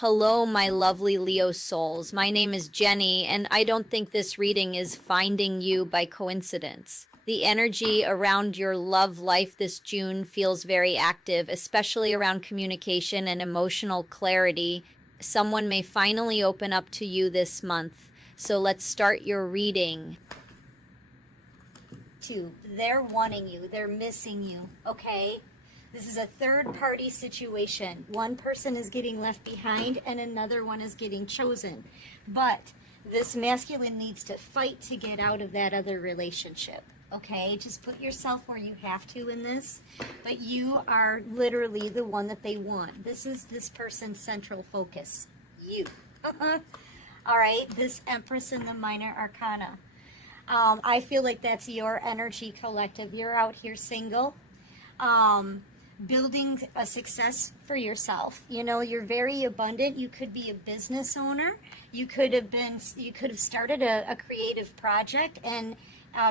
Hello, my lovely Leo souls. My name is Jenny, and I don't think this reading is finding you by coincidence. The energy around your love life this June feels very active, especially around communication and emotional clarity. Someone may finally open up to you this month. So let's start your reading. They're wanting you, they're missing you, okay? This is a third party situation. One person is getting left behind and another one is getting chosen. But this masculine needs to fight to get out of that other relationship, okay? Just put yourself where you have to in this, but you are literally the one that they want. This is this person's central focus, you. All right, this Empress in the Minor Arcana. I feel like that's your energy collective. You're out here single, building a success for yourself. You know, you're very abundant. You could be a business owner. You could have started a creative project, and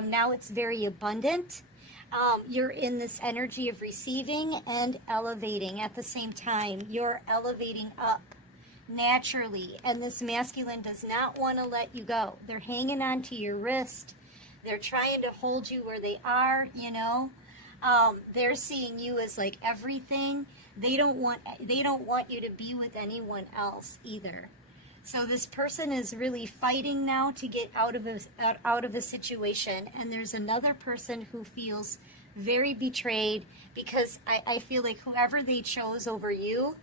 now it's very abundant. You're in this energy of receiving and elevating at the same time. You're elevating up naturally, and this masculine does not want to let you go. They're hanging on to your wrist. They're trying to hold you where they are, you know. They're seeing you as like everything. They don't want you to be with anyone else either. So this person is really fighting now to get out of a situation, and there's another person who feels very betrayed because I feel like whoever they chose over you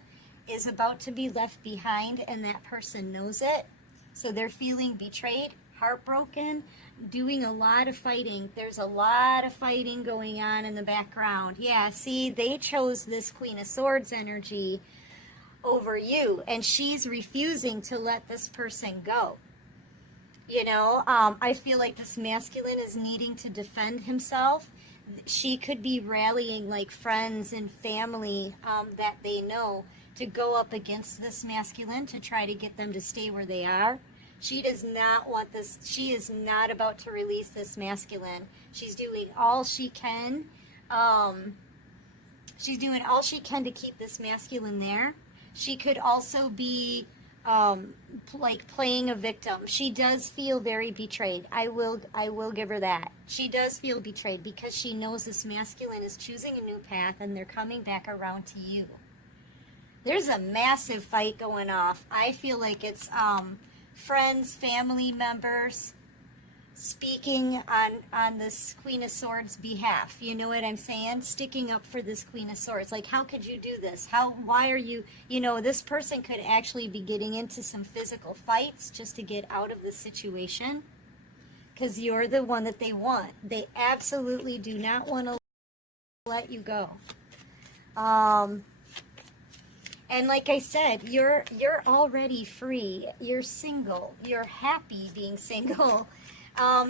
is about to be left behind, and that person knows it. So they're feeling betrayed, heartbroken, doing a lot of fighting. There's a lot of fighting going on in the background. Yeah, see, they chose this Queen of Swords energy over you, and she's refusing to let this person go. You know, I feel like this masculine is needing to defend himself. She could be rallying like friends and family that they know to go up against this masculine to try to get them to stay where they are. She does not want this. She is not about to release this masculine. She's doing all she can. She's doing all she can to keep this masculine there. She could also be like playing a victim. She does feel very betrayed. I will give her that. She does feel betrayed because she knows this masculine is choosing a new path, and they're coming back around to you. There's a massive fight going off. I feel like it's friends, family members speaking on this Queen of Swords behalf. You know what I'm saying? Sticking up for this Queen of Swords. Like, how could you do this? Why are you, you know, this person could actually be getting into some physical fights just to get out of the situation because you're the one that they want. They absolutely do not want to let you go. And like I said, you're already free. You're single. You're happy being single.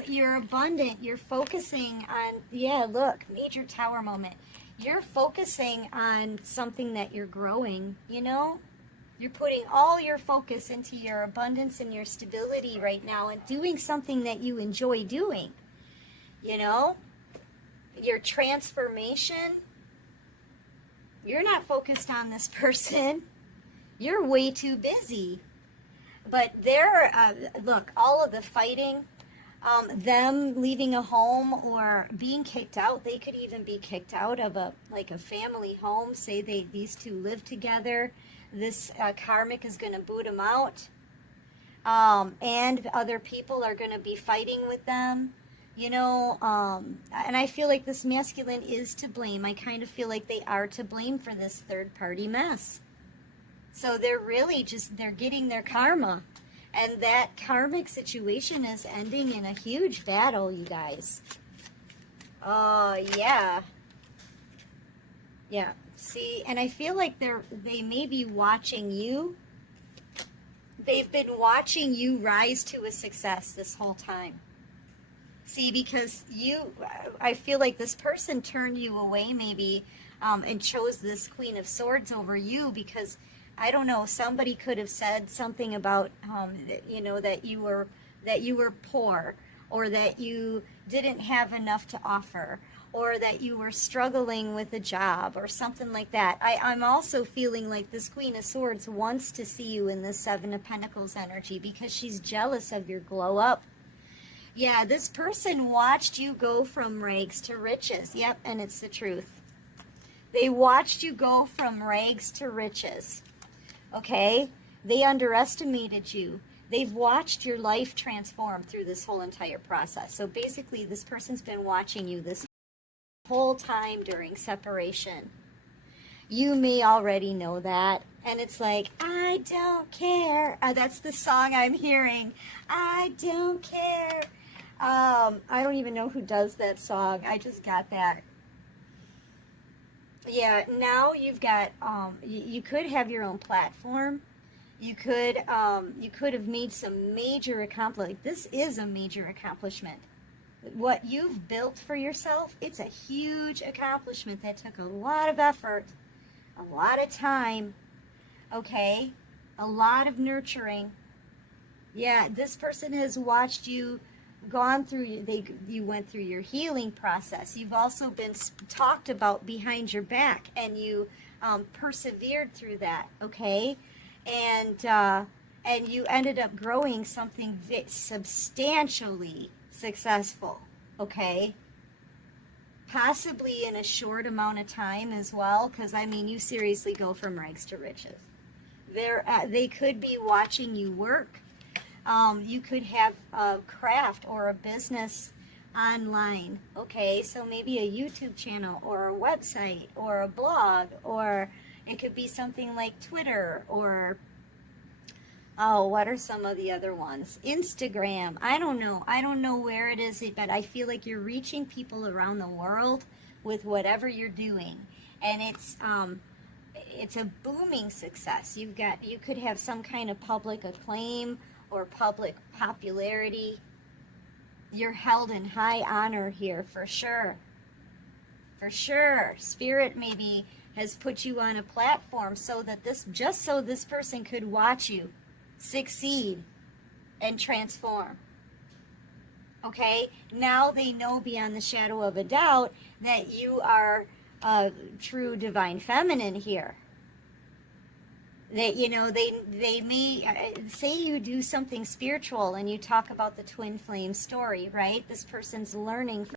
You're abundant. You're focusing on, yeah, look, major tower moment. You're focusing on something that you're growing, you know? You're putting all your focus into your abundance and your stability right now and doing something that you enjoy doing, you know? Your transformation. You're not focused on this person. You're way too busy. But look, all of the fighting, them leaving a home or being kicked out. They could even be kicked out of a family home. Say these two live together. This karmic is going to boot them out. And other people are going to be fighting with them. You know, and I feel like this masculine is to blame. I kind of feel like they are to blame for this third-party mess. So they're really they're getting their karma. And that karmic situation is ending in a huge battle, you guys. Yeah. Yeah, see, and I feel like they may be watching you. They've been watching you rise to a success this whole time. See, because I feel like this person turned you away maybe and chose this Queen of Swords over you because, I don't know, somebody could have said something about, you know, that you were poor or that you didn't have enough to offer or that you were struggling with a job or something like that. I'm also feeling like this Queen of Swords wants to see you in the Seven of Pentacles energy because she's jealous of your glow up. Yeah, this person watched you go from rags to riches. Yep, and it's the truth. They watched you go from rags to riches. Okay? They underestimated you. They've watched your life transform through this whole entire process. So basically, this person's been watching you this whole time during separation. You may already know that. And it's like, I don't care. That's the song I'm hearing. I don't care. I don't even know who does that song. I just got that. Yeah, now you've got, you could have your own platform. You could have made some major accomplishment. This is a major accomplishment. What you've built for yourself, it's a huge accomplishment that took a lot of effort, a lot of time, okay? A lot of nurturing. Yeah, this person has watched you gone through, you went through your healing process. You've also been talked about behind your back, and you persevered through that, okay? And you ended up growing something substantially successful, okay? Possibly in a short amount of time as well, because I mean, you seriously go from rags to riches. They could be watching you work. You could have a craft or a business online, okay? So maybe a YouTube channel or a website or a blog, or it could be something like Twitter, or, oh, what are some of the other ones? Instagram. I don't know. I don't know where it is, but I feel like you're reaching people around the world with whatever you're doing. And it's a booming success. You could have some kind of public acclaim or public popularity. You're held in high honor here, for sure. For sure. Spirit maybe has put you on a platform so that this person could watch you succeed and transform. Okay? Now they know beyond the shadow of a doubt that you are a true divine feminine here. That, you know, they may say you do something spiritual and you talk about the twin flame story, right? This person's learning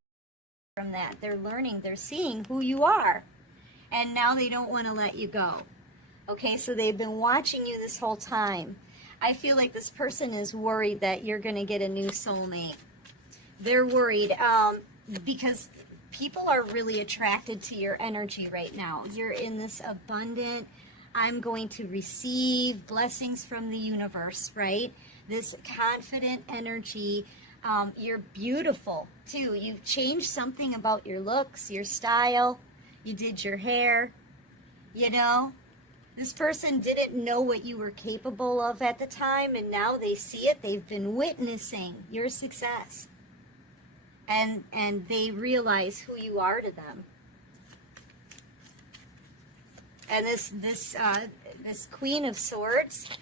from that. They're learning, they're seeing who you are. And now they don't want to let you go. Okay, so they've been watching you this whole time. I feel like this person is worried that you're going to get a new soulmate. They're worried because people are really attracted to your energy right now. You're in this abundant, I'm going to receive blessings from the universe, right? This confident energy. You're beautiful, too. You've changed something about your looks, your style. You did your hair, you know. This person didn't know what you were capable of at the time, and now they see it. They've been witnessing your success. And they realize who you are to them. And this Queen of Swords,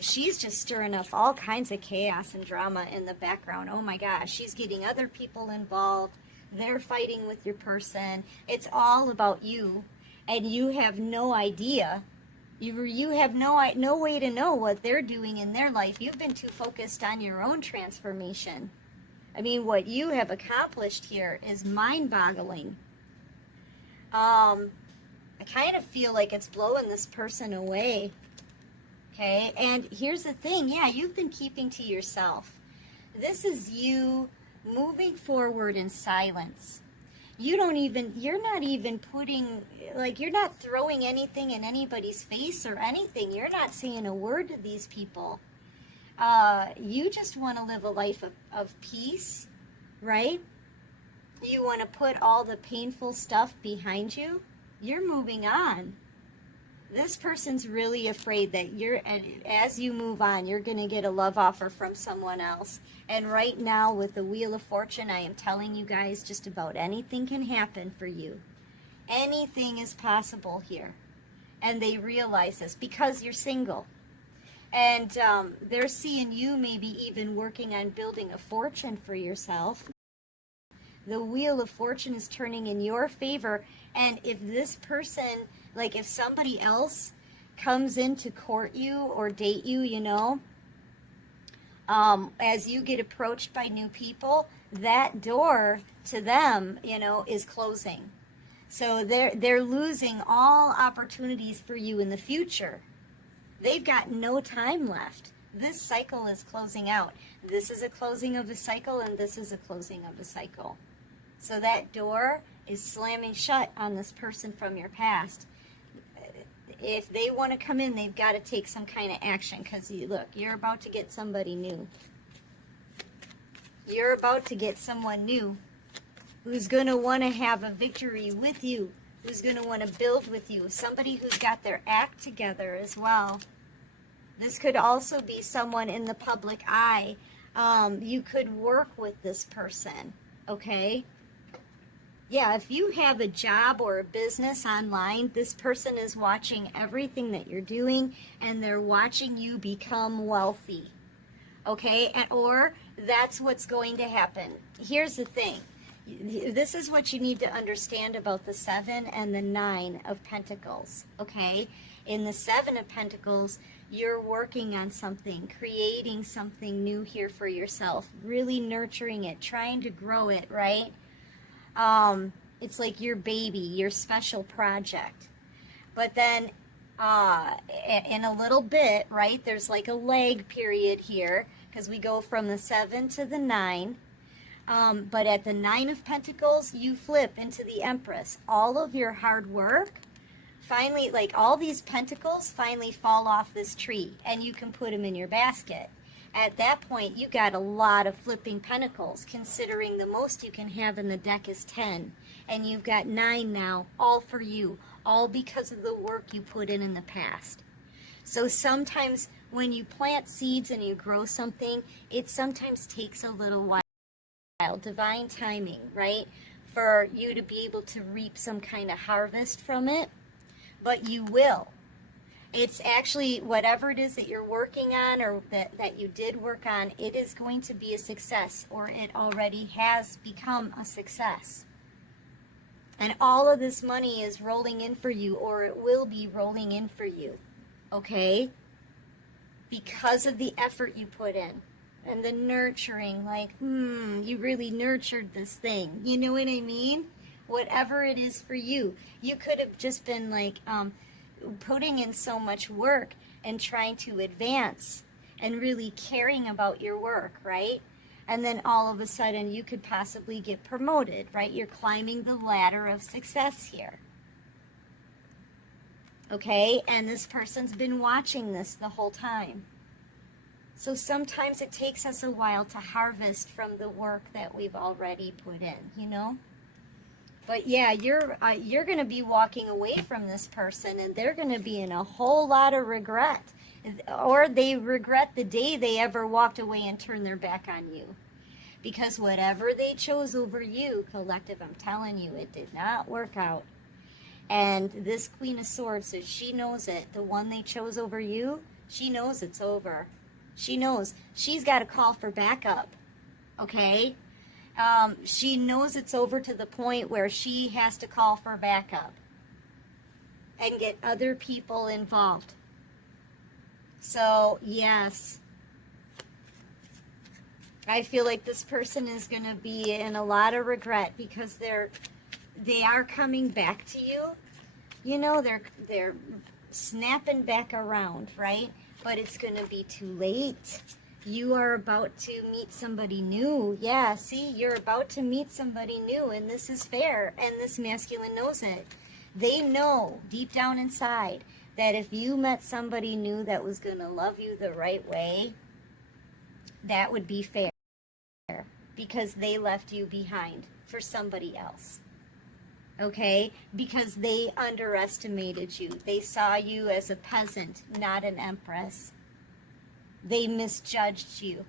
she's just stirring up all kinds of chaos and drama in the background. Oh my gosh, she's getting other people involved. They're fighting with your person. It's all about you, and you have no idea. You have no way to know what they're doing in their life. You've been too focused on your own transformation. I mean, what you have accomplished here is mind-boggling. I kind of feel like it's blowing this person away. Okay, and here's the thing. Yeah, you've been keeping to yourself. This is you moving forward in silence. You're not even putting, like, you're not throwing anything in anybody's face or anything. You're not saying a word to these people. You just want to live a life of peace, right? You want to put all the painful stuff behind you. You're moving on. This person's really afraid that as you move on, you're going to get a love offer from someone else. And right now, with the Wheel of Fortune, I am telling you guys, just about anything can happen for you. Anything is possible here. And they realize this because you're single. And they're seeing you maybe even working on building a fortune for yourself. The Wheel of Fortune is turning in your favor. And if this person, like if somebody else comes in to court you or date you, you know, as you get approached by new people, that door to them, you know, is closing. So they're losing all opportunities for you in the future. They've got no time left. This cycle is closing out. This is a closing of a cycle, and this is a closing of a cycle. So that door is slamming shut on this person from your past. If they want to come in, they've got to take some kind of action, because look, you're about to get somebody new. You're about to get someone new who's going to want to have a victory with you, who's going to want to build with you, somebody who's got their act together as well. This could also be someone in the public eye. You could work with this person, okay? Yeah, if you have a job or a business online, this person is watching everything that you're doing, and they're watching you become wealthy, okay? Or that's what's going to happen. Here's the thing. This is what you need to understand about the 7 and the 9 of Pentacles, okay? In the 7 of Pentacles, you're working on something, creating something new here for yourself, really nurturing it, trying to grow it, right? It's like your baby, your special project. But then in a little bit, right, there's like a lag period here, because we go from the 7 to the 9. But at the 9 of Pentacles, you flip into the Empress. All of your hard work, finally, like all these pentacles finally fall off this tree, and you can put them in your basket. At that point, you got a lot of flipping pentacles, considering the most you can have in the deck is 10. And you've got 9 now, all for you, all because of the work you put in the past. So sometimes when you plant seeds and you grow something, it sometimes takes a little while. Divine timing, right? For you to be able to reap some kind of harvest from it, but you will. It's actually whatever it is that you're working on, or that you did work on, it is going to be a success, or it already has become a success. And all of this money is rolling in for you, or it will be rolling in for you, okay? Because of the effort you put in. And the nurturing, like, you really nurtured this thing. You know what I mean? Whatever it is for you. You could have just been like putting in so much work and trying to advance and really caring about your work, right? And then all of a sudden you could possibly get promoted, right? You're climbing the ladder of success here. Okay? And this person's been watching this the whole time. So sometimes it takes us a while to harvest from the work that we've already put in, you know? But yeah, you're going to be walking away from this person, and they're going to be in a whole lot of regret. Or they regret the day they ever walked away and turned their back on you. Because whatever they chose over you, collective, I'm telling you, it did not work out. And this Queen of Swords says she knows it. The one they chose over you, she knows it's over. She knows. She's got to call for backup, okay? She knows it's over to the point where she has to call for backup and get other people involved. So, yes, I feel like this person is going to be in a lot of regret, because they are coming back to you. You know, they're snapping back around, right? But it's going to be too late. You are about to meet somebody new. Yeah, see, you're about to meet somebody new, and this is fair, and this masculine knows it. They know deep down inside that if you met somebody new that was going to love you the right way, that would be fair, because they left you behind for somebody else. Okay? Because they underestimated you. They saw you as a peasant, not an empress. They misjudged you.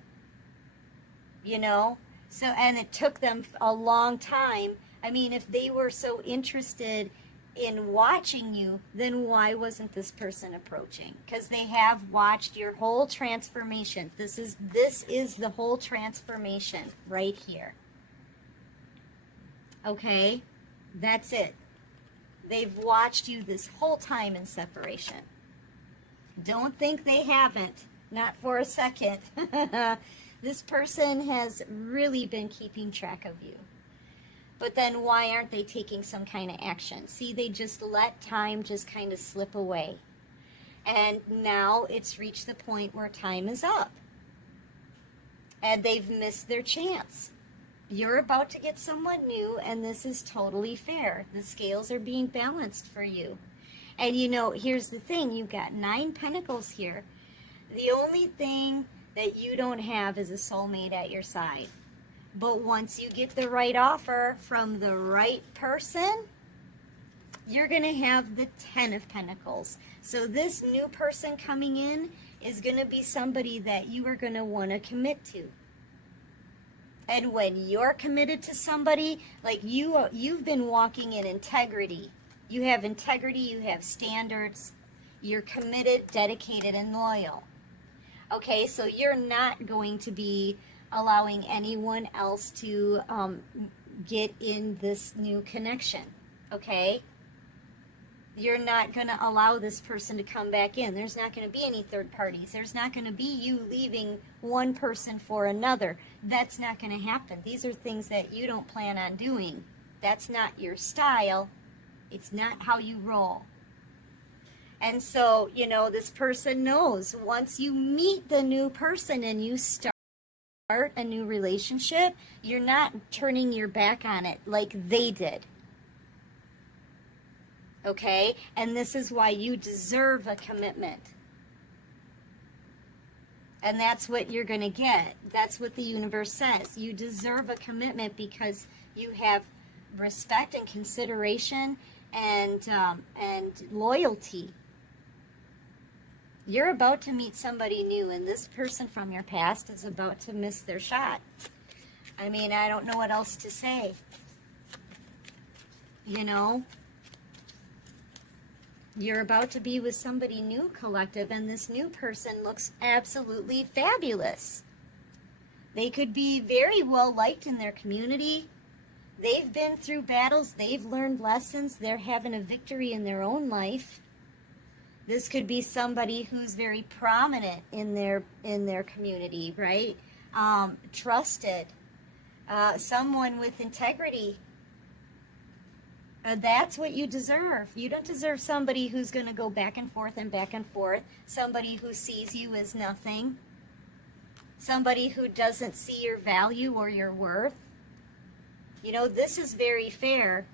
You know? So, and it took them a long time. I mean, if they were so interested in watching you, then why wasn't this person approaching? Because they have watched your whole transformation. This is the whole transformation right here. Okay? That's it. They've watched you this whole time in separation. Don't think they haven't. Not for a second. This person has really been keeping track of you. But then why aren't they taking some kind of action? See, they just let time just kind of slip away. And now it's reached the point where time is up. And they've missed their chance. You're about to get someone new, and this is totally fair. The scales are being balanced for you. And you know, here's the thing. You've got 9 pentacles here. The only thing that you don't have is a soulmate at your side. But once you get the right offer from the right person, you're going to have the 10 of Pentacles. So this new person coming in is going to be somebody that you are going to want to commit to. And when you're committed to somebody, like you've been walking in integrity. You have integrity, you have standards, you're committed, dedicated, and loyal. Okay, so you're not going to be allowing anyone else to get in this new connection, okay? You're not going to allow this person to come back in. There's not going to be any third parties. There's not going to be you leaving one person for another. That's not going to happen. These are things that you don't plan on doing. That's not your style. It's not how you roll. And so, you know, this person knows once you meet the new person and you start a new relationship, you're not turning your back on it like they did. Okay? And this is why you deserve a commitment. And that's what you're going to get. That's what the universe says. You deserve a commitment because you have respect and consideration and loyalty. You're about to meet somebody new, and this person from your past is about to miss their shot. I mean, I don't know what else to say. You know? You're about to be with somebody new, collective, and this new person looks absolutely fabulous. They could be very well liked in their community. They've been through battles. They've learned lessons. They're having a victory in their own life. This could be somebody who's very prominent in their community, right? Trusted. Someone with integrity. That's what you deserve. You don't deserve somebody who's going to go back and forth and back and forth. Somebody who sees you as nothing. Somebody who doesn't see your value or your worth. You know, this is very fair.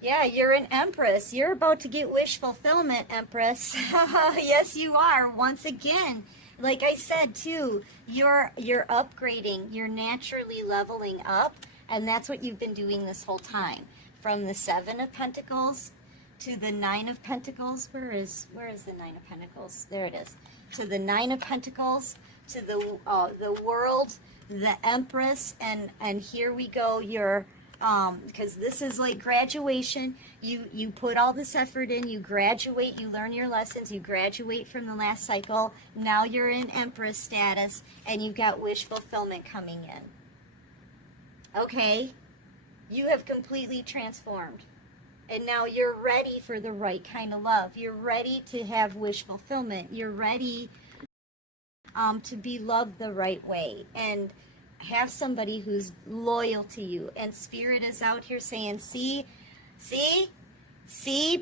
Yeah, you're an Empress. You're about to get wish fulfillment, Empress. Yes, you are. Once again, like I said, too, you're upgrading. You're naturally leveling up. And that's what you've been doing this whole time. From the 7 of Pentacles to the 9 of Pentacles. Where is the 9 of Pentacles? There it is. To the 9 of Pentacles, to the world, the Empress, and here we go. You're because this is like graduation. You put all this effort in. You graduate. You learn your lessons. You graduate from the last cycle. Now you're in Empress status, and you've got wish fulfillment coming in. Okay, you have completely transformed. And now you're ready for the right kind of love. You're ready to have wish fulfillment. You're ready to be loved the right way. And have somebody who's loyal to you. And Spirit is out here saying, see,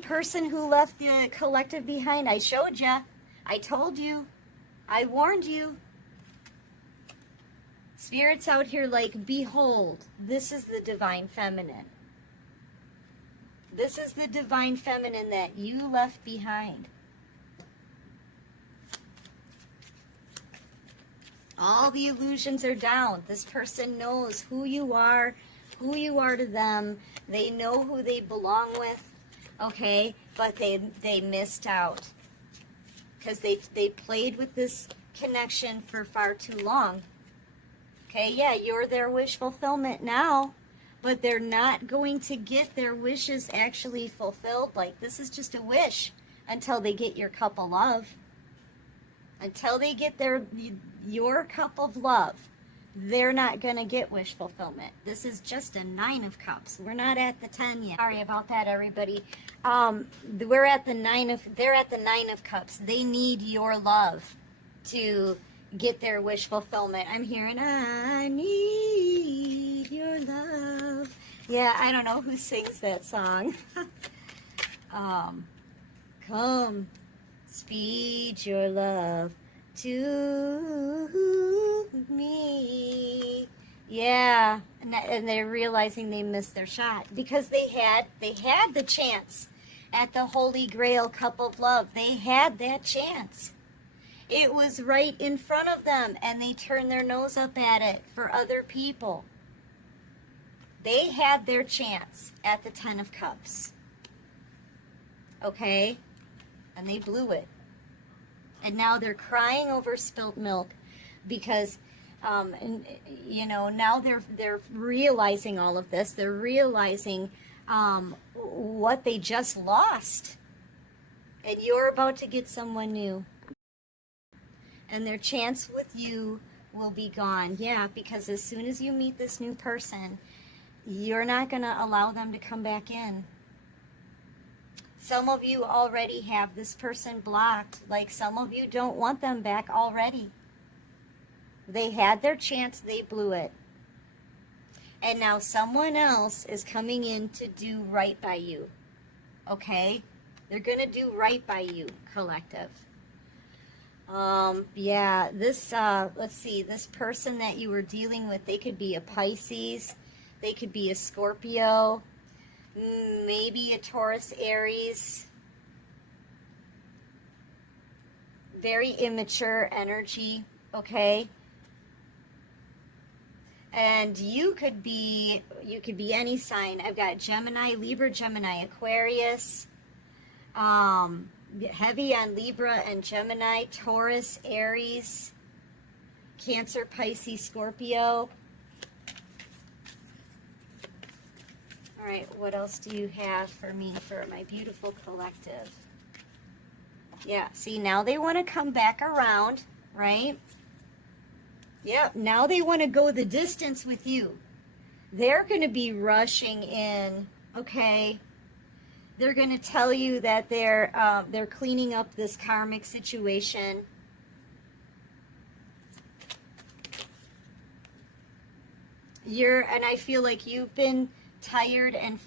person who left the collective behind. I showed you. I told you. I warned you. Spirit's out here like, behold, this is the divine feminine. This is the divine feminine that you left behind. All the illusions are down. This person knows who you are to them. They know who they belong with, okay? But they missed out because they played with this connection for far too long. Okay, yeah, you're their wish fulfillment now, but they're not going to get their wishes actually fulfilled. Like, this is just a wish until they get your cup of love. Until they get your cup of love, they're not going to get wish fulfillment. This is just a 9 of Cups. We're not at the 10 yet. Sorry about that, everybody. They're at the 9 of Cups. They need your love to get their wish fulfillment. I'm hearing, I need your love. Yeah, I don't know who sings that song. Come, speed your love to me. Yeah, and they're realizing they missed their shot because they had the chance at the Holy Grail cup of love. They had that chance. It was right in front of them, and they turned their nose up at it for other people. They had their chance at the 10 of Cups. Okay? And they blew it. And now they're crying over spilt milk because, now they're realizing all of this. They're realizing what they just lost. And you're about to get someone new. And their chance with you will be gone. Yeah, because as soon as you meet this new person, you're not going to allow them to come back in. Some of you already have this person blocked. Like some of you don't want them back already. They had their chance, they blew it. And now someone else is coming in to do right by you. Okay? They're going to do right by you, collective. Yeah, this, let's see, this person that you were dealing with, they could be a Pisces, they could be a Scorpio, maybe a Taurus, Aries, very immature energy, okay? And you could be any sign. I've got Gemini, Libra, Gemini, Aquarius, heavy on Libra and Gemini, Taurus, Aries, Cancer, Pisces, Scorpio. All right, what else do you have for me, for my beautiful collective? Yeah, see, now they want to come back around, right? Yeah, now they want to go the distance with you. They're going to be rushing in, okay? They're going to tell you that they're cleaning up this karmic situation. And I feel like you've been tired and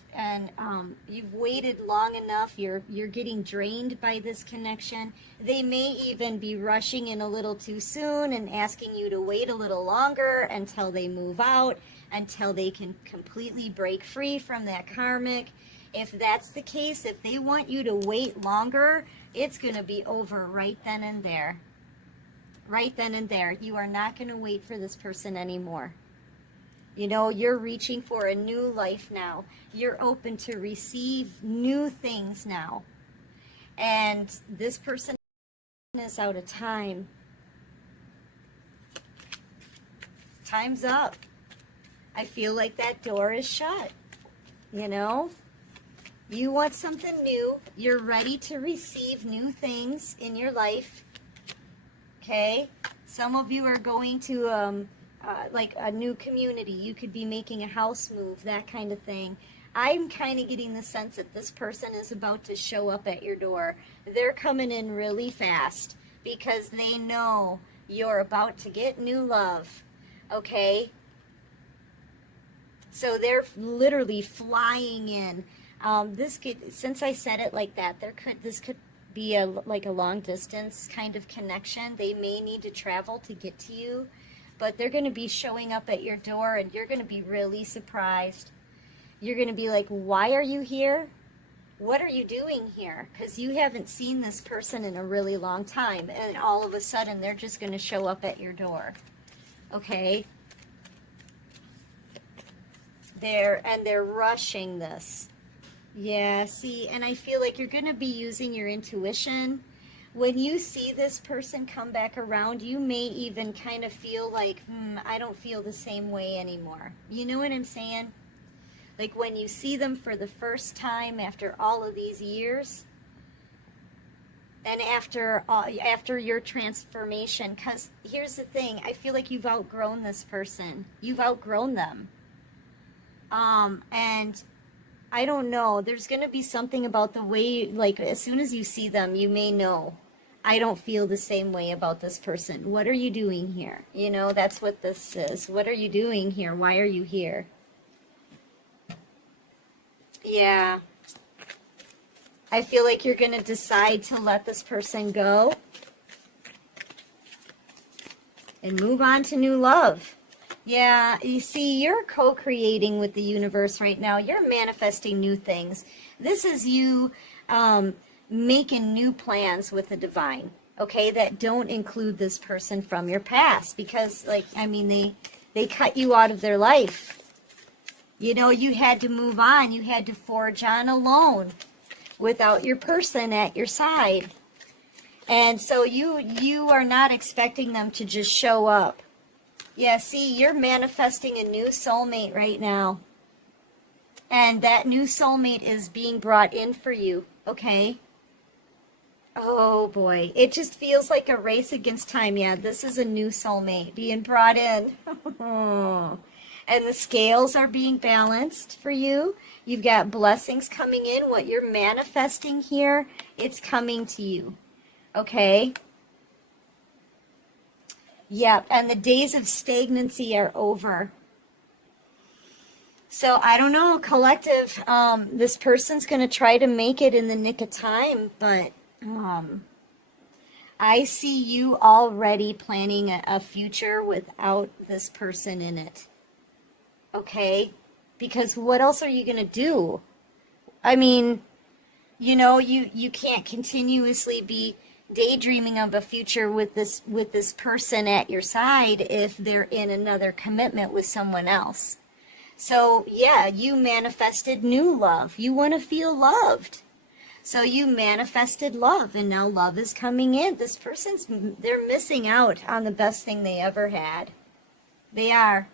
you've waited long enough. You're getting drained by this connection. They may even be rushing in a little too soon and asking you to wait a little longer until they move out, until they can completely break free from that karmic. If that's the case, if they want you to wait longer, it's going to be over right then and there. Right then and there. You are not going to wait for this person anymore. You know, you're reaching for a new life now. You're open to receive new things now. And this person is out of time. Time's up. I feel like that door is shut. You know? You want something new. You're ready to receive new things in your life. Okay? Some of you are going to like a new community. You could be making a house move, that kind of thing. I'm kind of getting the sense that this person is about to show up at your door. They're coming in really fast because they know you're about to get new love. Okay? So they're literally flying in. This could, since I said it like that, this could be like a long distance kind of connection. They may need to travel to get to you, but they're going to be showing up at your door, and you're going to be really surprised. You're going to be like, why are you here? What are you doing here? Because you haven't seen this person in a really long time, and all of a sudden they're just going to show up at your door. Okay? They're rushing this. Yeah, see, and I feel like you're going to be using your intuition. When you see this person come back around, you may even kind of feel like, I don't feel the same way anymore. You know what I'm saying? Like when you see them for the first time after all of these years, And after your transformation, because here's the thing, I feel like you've outgrown this person. You've outgrown them. And I don't know, there's going to be something about the way, like, as soon as you see them, you may know, I don't feel the same way about this person. What are you doing here? You know, that's what this is. What are you doing here? Why are you here? Yeah. I feel like you're going to decide to let this person go and move on to new love. Yeah, you see, you're co-creating with the universe right now. You're manifesting new things. This is you making new plans with the divine, okay, that don't include this person from your past because, like, I mean, they cut you out of their life. You know, you had to move on. You had to forge on alone without your person at your side. And so you are not expecting them to just show up. Yeah, see, you're manifesting a new soulmate right now. And that new soulmate is being brought in for you, okay? Oh, boy. It just feels like a race against time. Yeah, this is a new soulmate being brought in. And the scales are being balanced for you. You've got blessings coming in. What you're manifesting here, it's coming to you. Okay? Yep, and the days of stagnancy are over. So, I don't know, collective, this person's going to try to make it in the nick of time, but I see you already planning a future without this person in it. Okay? Because what else are you going to do? I mean, you know, you can't continuously be daydreaming of a future with this person at your side if they're in another commitment with someone else. So, yeah, you manifested new love. You want to feel loved. So you manifested love, and now love is coming in. This person's, they're missing out on the best thing they ever had. They are.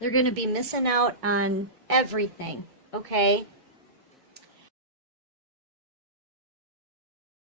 They're going to be missing out on everything, okay?